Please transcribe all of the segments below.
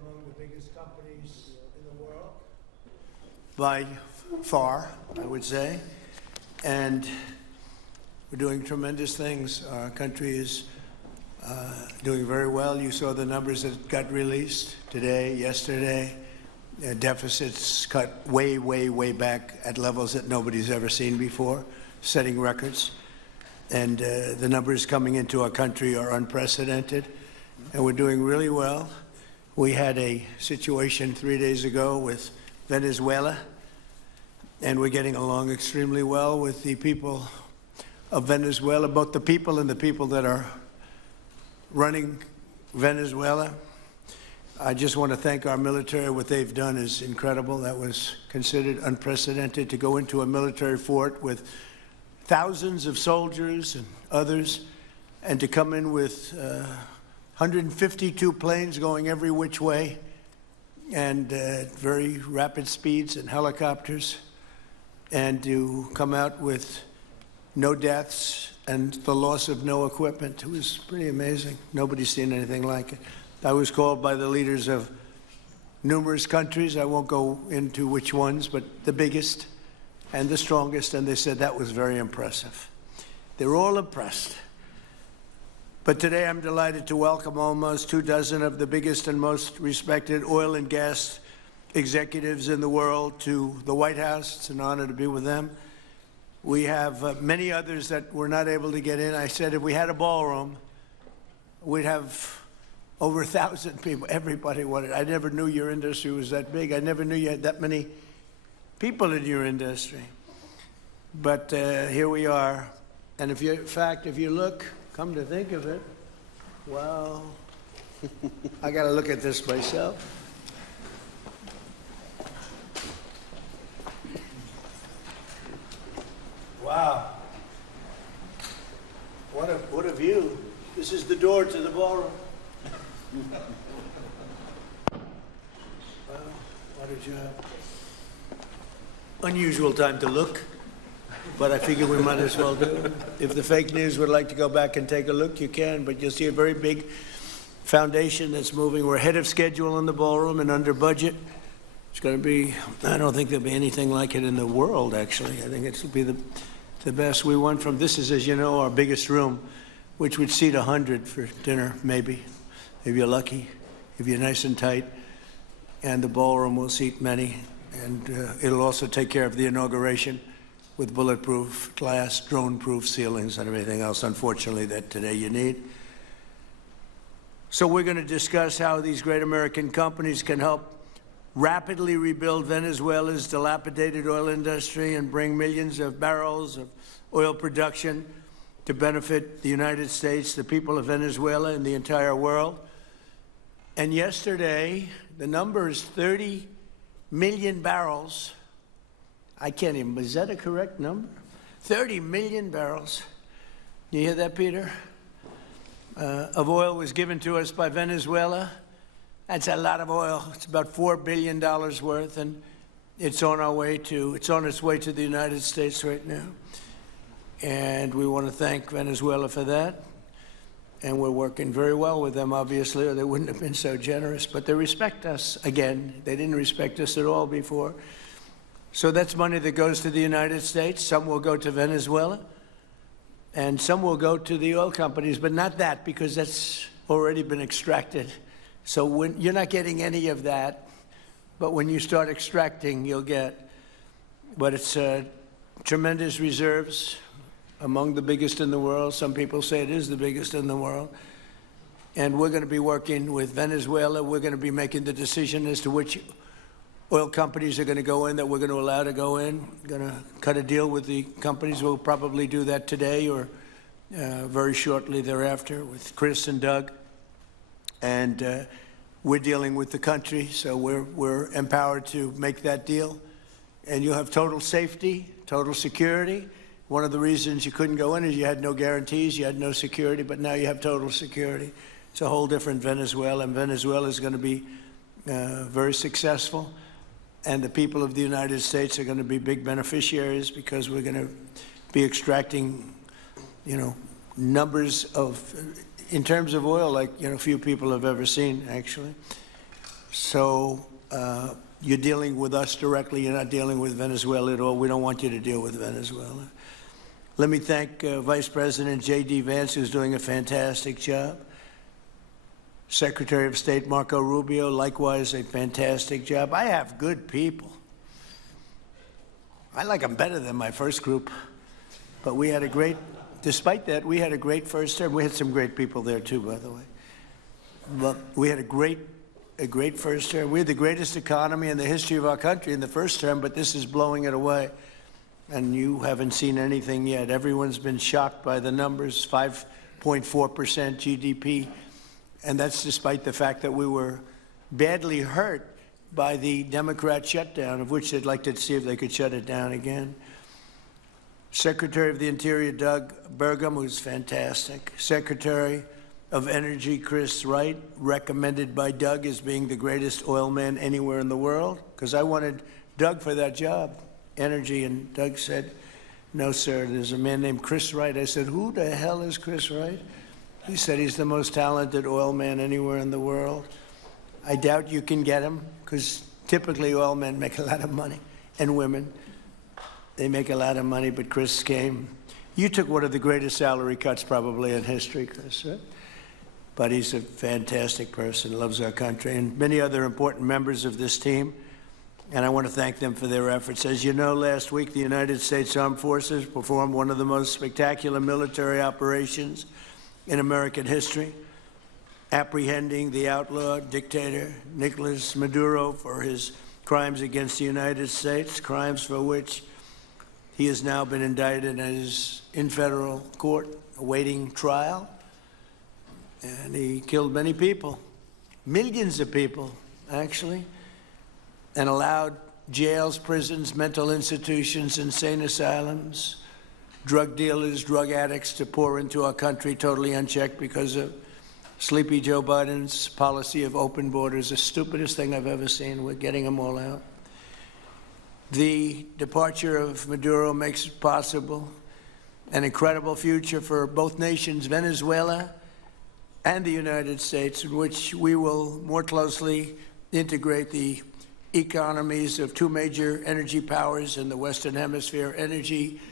among the biggest companies in the world. By far, I would say. And we're doing tremendous things. Our country is doing very well. You saw the numbers that got released today, yesterday. Deficits cut way, way, way back at levels that nobody's ever seen before, setting records. And the numbers coming into our country are unprecedented. And we're doing really well. We had a situation 3 days ago with Venezuela, and we're getting along extremely well with the people of Venezuela, both the people and the people that are running Venezuela. I just want to thank our military. What they've done is incredible. That was considered unprecedented, to go into a military fort with thousands of soldiers and others, and to come in with 152 planes going every which way, and very rapid speeds, and helicopters, and to come out with no deaths and the loss of no equipment. It was pretty amazing. Nobody's seen anything like it. I was called by the leaders of numerous countries. I won't go into which ones, but the biggest and the strongest, and they said that was very impressive. They're all impressed. But today I'm delighted to welcome almost 24 of the biggest and most respected oil and gas executives in the world to the White House. It's an honor to be with them. We have many others that were not able to get in. I said if we had a ballroom, we'd have over 1,000 people. Everybody wanted. I never knew your industry was that big. I never knew you had that many people in your industry. But here we are. And if you, in fact, if you look, come to think of it, well, I got to look at this myself. Wow. What a view. This is the door to the ballroom. Well, what a job. Unusual time to look, but I figure we might as well do it. If the fake news would like to go back and take a look, you can, but you'll see a very big foundation that's moving. We're ahead of schedule in the ballroom and under budget. It's going to be, I don't think there'll be anything like it in the world, actually. I think it'll be the best. We went from, this is, as you know, our biggest room, which would seat 100 for dinner, maybe, if you're lucky, if you're nice and tight. And the ballroom will seat many. And it'll also take care of the inauguration with bulletproof glass, drone-proof ceilings, and everything else, unfortunately, that today you need. So we're going to discuss how these great American companies can help rapidly rebuild Venezuela's dilapidated oil industry and bring millions of barrels of oil production to benefit the United States, the people of Venezuela, and the entire world. And yesterday, the number is 30 million barrels. I can't even, is that a correct number? 30 million barrels. You hear that, Peter? Of oil was given to us by Venezuela. That's a lot of oil. It's about $4 billion worth, and it's on its way to the United States right now. And we want to thank Venezuela for that. And we're working very well with them, obviously, or they wouldn't have been so generous. But they respect us again. They didn't respect us at all before. So that's money that goes to the United States. Some will go to Venezuela, and some will go to the oil companies, but not that, because that's already been extracted. So when you're not getting any of that, but when you start extracting, you'll get. But it's tremendous reserves, among the biggest in the world. Some people say it is the biggest in the world. And we're going to be working with Venezuela. We're going to be making the decision as to which oil companies are going to go in, that we're going to allow to go in. We're going to cut a deal with the companies. We'll probably do that today or very shortly thereafter with Chris and Doug. And we're dealing with the country, so we're empowered to make that deal. And you'll have total safety, total security. One of the reasons you couldn't go in is you had no guarantees, you had no security, but now you have total security. It's a whole different Venezuela, and Venezuela is going to be very successful. And the people of the United States are going to be big beneficiaries, because we're going to be extracting, numbers of, in terms of oil, like, few people have ever seen, actually. So you're dealing with us directly. You're not dealing with Venezuela at all. We don't want you to deal with Venezuela. Let me thank Vice President J.D. Vance, who's doing a fantastic job. Secretary of State Marco Rubio, likewise, a fantastic job. I have good people. I like them better than my first group. But we had a great, despite that, we had a great first term. We had some great people there, too, by the way. But we had a great first term. We had the greatest economy in the history of our country in the first term, but this is blowing it away. And you haven't seen anything yet. Everyone's been shocked by the numbers, 5.4% GDP. And that's despite the fact that we were badly hurt by the Democrat shutdown, of which they'd like to see if they could shut it down again. Secretary of the Interior, Doug Burgum, who's fantastic. Secretary of Energy, Chris Wright, recommended by Doug as being the greatest oil man anywhere in the world, because I wanted Doug for that job, energy, and Doug said, no, sir, there's a man named Chris Wright. I said, who the hell is Chris Wright? He said he's the most talented oil man anywhere in the world. I doubt you can get him, because typically oil men make a lot of money, and women. They make a lot of money, but Chris came. You took one of the greatest salary cuts probably in history, Chris, right? But he's a fantastic person, loves our country, and many other important members of this team. And I want to thank them for their efforts. As you know, last week, the United States Armed Forces performed one of the most spectacular military operations in American history, apprehending the outlaw dictator Nicolas Maduro for his crimes against the United States, crimes for which he has now been indicted and is in federal court awaiting trial. And he killed many people, millions of people, actually, and allowed jails, prisons, mental institutions, insane asylums, drug dealers, drug addicts to pour into our country totally unchecked because of Sleepy Joe Biden's policy of open borders, the stupidest thing I've ever seen. We're getting them all out. The departure of Maduro makes it possible an incredible future for both nations, Venezuela and the United States, in which we will more closely integrate the economies of two major energy powers in the Western Hemisphere. Energy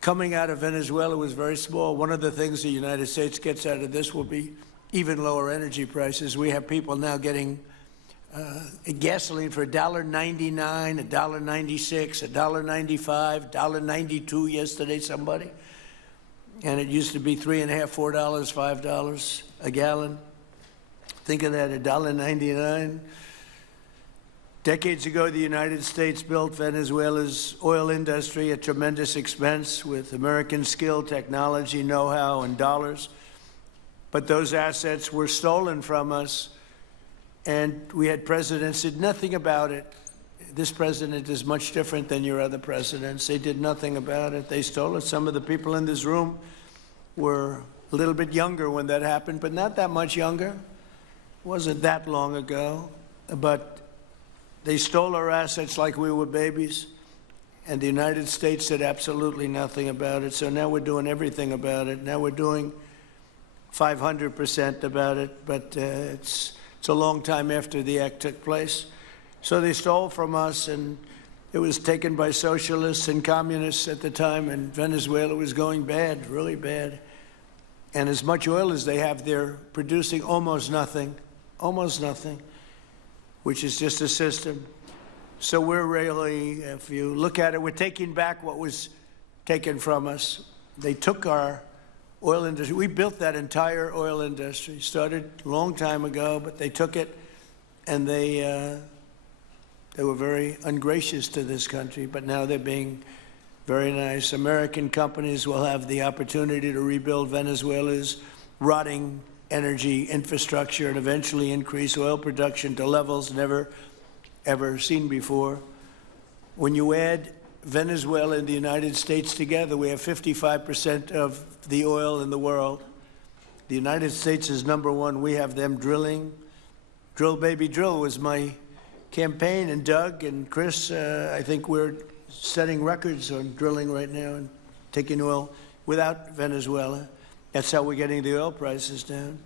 coming out of Venezuela was very small. One of the things the United States gets out of this will be even lower energy prices. We have people now getting gasoline for $1.99, $1.96, $1.95, $1.92 yesterday, somebody. And it used to be $3.50, $4, $5 a gallon. Think of that, $1.99. Decades ago, the United States built Venezuela's oil industry at tremendous expense with American skill, technology, know-how, and dollars. But those assets were stolen from us, and we had presidents who did nothing about it. This president is much different than your other presidents. They did nothing about it. They stole it. Some of the people in this room were a little bit younger when that happened, but not that much younger. It wasn't that long ago. But they stole our assets like we were babies, and the United States did absolutely nothing about it. So now we're doing everything about it. Now we're doing 500% about it, but it's a long time after the act took place. So they stole from us, and it was taken by socialists and communists at the time, and Venezuela was going bad, really bad. And as much oil as they have, they're producing almost nothing, which is just a system. So we're really, if you look at it, we're taking back what was taken from us. They took our oil industry. We built that entire oil industry. Started a long time ago, but they took it, and they were very ungracious to this country, but now they're being very nice. American companies will have the opportunity to rebuild Venezuela's rotting energy infrastructure and eventually increase oil production to levels never, ever seen before. When you add Venezuela and the United States together, we have 55% of the oil in the world. The United States is number one. We have them drilling. Drill, baby, drill was my campaign. And Doug and Chris, I think we're setting records on drilling right now and taking oil without Venezuela. That's how we're getting the oil prices down.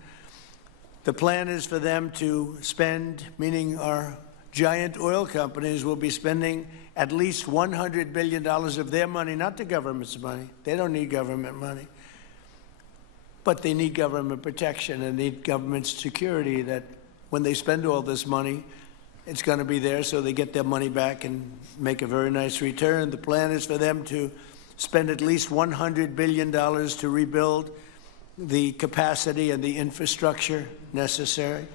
The plan is for them to spend, meaning our giant oil companies will be spending at least $100 billion of their money, not the government's money. They don't need government money. But they need government protection and need government security that when they spend all this money, it's going to be there so they get their money back and make a very nice return. The plan is for them to spend at least $100 billion to rebuild the capacity and the infrastructure necessary.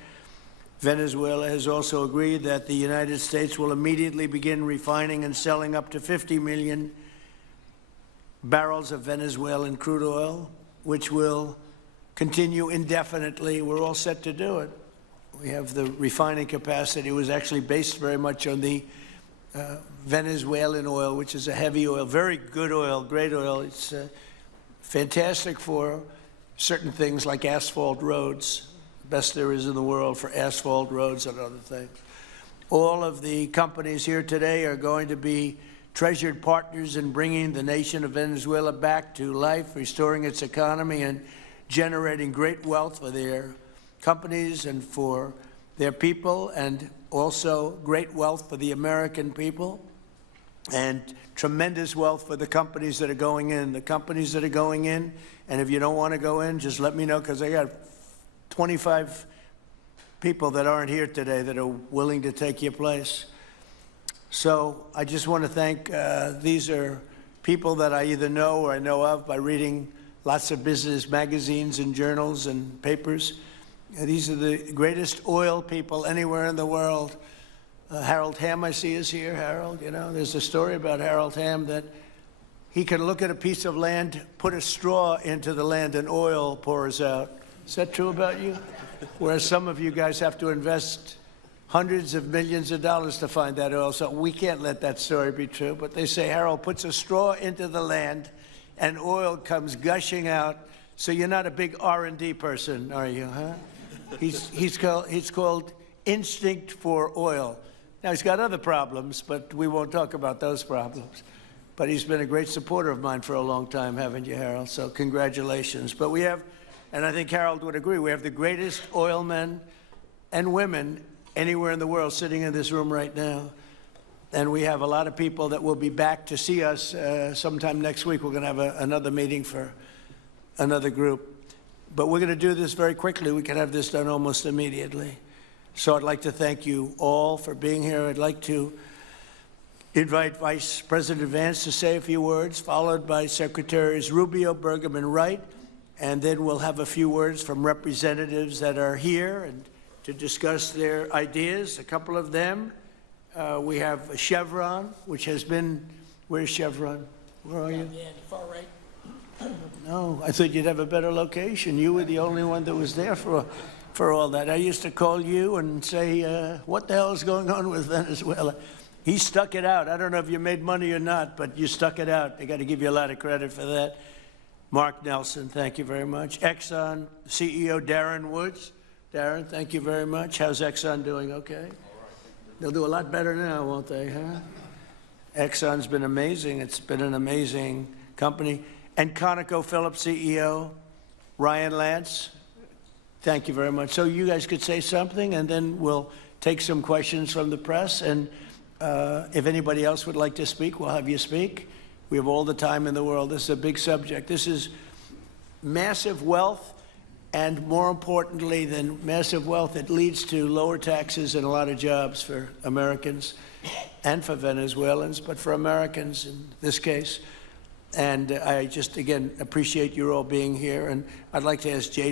Venezuela has also agreed that the United States will immediately begin refining and selling up to 50 million barrels of Venezuelan crude oil, which will continue indefinitely. We're all set to do it. We have the refining capacity. It was actually based very much on the Venezuelan oil, which is a heavy oil, very good oil, great oil. It's fantastic for certain things like asphalt roads, best there is in the world for asphalt roads and other things. All of the companies here today are going to be treasured partners in bringing the nation of Venezuela back to life, restoring its economy, and generating great wealth for their companies and for their people, and also great wealth for the American people, and tremendous wealth for the companies that are going in. The companies that are going in, and if you don't want to go in, just let me know, because I got 25 people that aren't here today that are willing to take your place. So I just want to thank, these are people that I either know or I know of by reading lots of business magazines and journals and papers. These are the greatest oil people anywhere in the world. Harold Hamm, I see, is here. Harold, you know, there's a story about Harold Hamm that he can look at a piece of land, put a straw into the land, and oil pours out. Is that true about you? Whereas some of you guys have to invest hundreds of millions of dollars to find that oil, so we can't let that story be true. But they say Harold puts a straw into the land, and oil comes gushing out. So you're not a big R&D person, are you, huh? He's called instinct for oil. Now, he's got other problems, but we won't talk about those problems. But he's been a great supporter of mine for a long time, haven't you, Harold? So congratulations. But we have, and I think Harold would agree, we have the greatest oil men and women anywhere in the world sitting in this room right now. And we have a lot of people that will be back to see us sometime next week. We're going to have another meeting for another group. But we're going to do this very quickly. We can have this done almost immediately. So I'd like to thank you all for being here. I'd like to invite Vice President Vance to say a few words, followed by Secretaries Rubio, Burgum, and Wright. And then we'll have a few words from representatives that are here and to discuss their ideas, a couple of them. We have Chevron, which has been, where's Chevron? Where are you? Yeah, the far right. No, I thought you'd have a better location. You were the only one that was there for all that. I used to call you and say, what the hell is going on with Venezuela? He stuck it out. I don't know if you made money or not, but you stuck it out. I got to give you a lot of credit for that. Mark Nelson, thank you very much. Exxon CEO Darren Woods. Darren, thank you very much. How's Exxon doing? Okay? They'll do a lot better now, won't they, huh? Exxon's been amazing. It's been an amazing company. And ConocoPhillips CEO Ryan Lance, thank you very much. So you guys could say something, and then we'll take some questions from the press. And if anybody else would like to speak, we'll have you speak. We have all the time in the world. This is a big subject. This is massive wealth, and more importantly than massive wealth, it leads to lower taxes and a lot of jobs for Americans and for Venezuelans, but for Americans in this case. And I just, again, appreciate you all being here. And I'd like to ask Jay